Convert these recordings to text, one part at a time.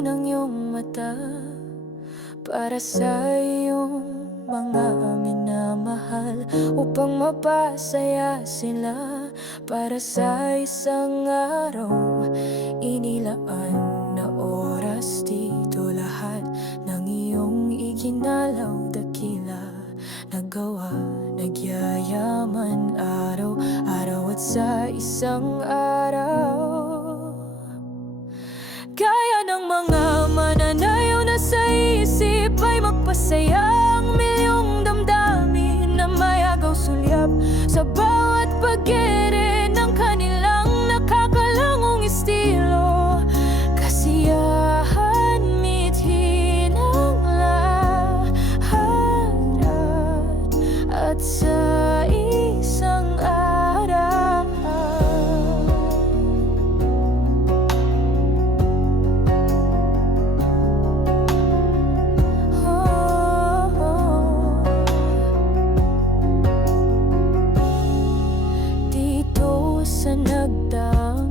ng iyong mata para sa iyong mga minamahal, upang mapasaya sila. Para sa isang araw, inilaan na oras dito, lahat ng iyong iginalaw, dakila nagawa, nagyayaman araw-araw. At sa isang araw, kaya ng mga mananayaw na sa isip ay magpasaya ang milyong damdamin na mayagaw sulyap sa bawat pag-ere ng kanilang nakakalangong estilo. Kasiyahan, mithin ang lahat, at sa isang araw, sa nagdaang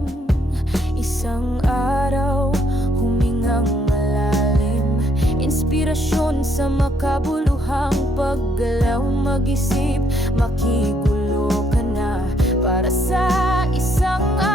isang araw, humingang malalim, inspirasyon sa makabuluhang paggalaw. Mag-isip, makigulo ka na para sa isang araw.